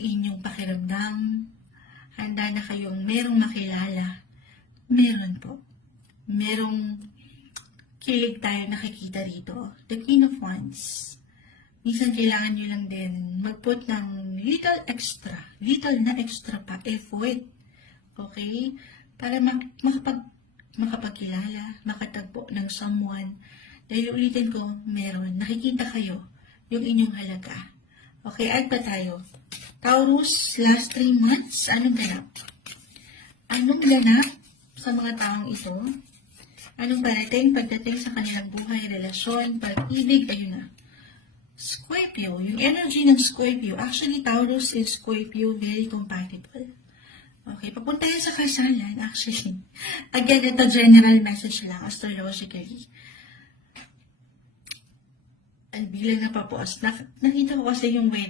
inyong pakiramdam? Handa na kayong merong makilala? Meron po. Merong kilig tayo nakikita rito. The Queen of Wands. Minsan kailangan nyo lang din mag-put ng little na extra pa, effort. Okay? Para makapagkilala, makatagpo ng someone. Dahil ulitin ko, meron. Nakikita kayo yung inyong halaga. Okay, add pa tayo. Taurus, last 3 months, anong ganap? Anong ganap sa mga taong ito? Anong pagdating sa kanilang buhay, relasyon, pag-ibig, ayun na. Scorpio, yung energy ng Scorpio. Actually, Taurus and Scorpio, very compatible. Okay, papunta yan sa kasalan, actually. Again, ito general message lang, astrologically. Ay, bilang napapuas. Nakita ko kasi yung wedding.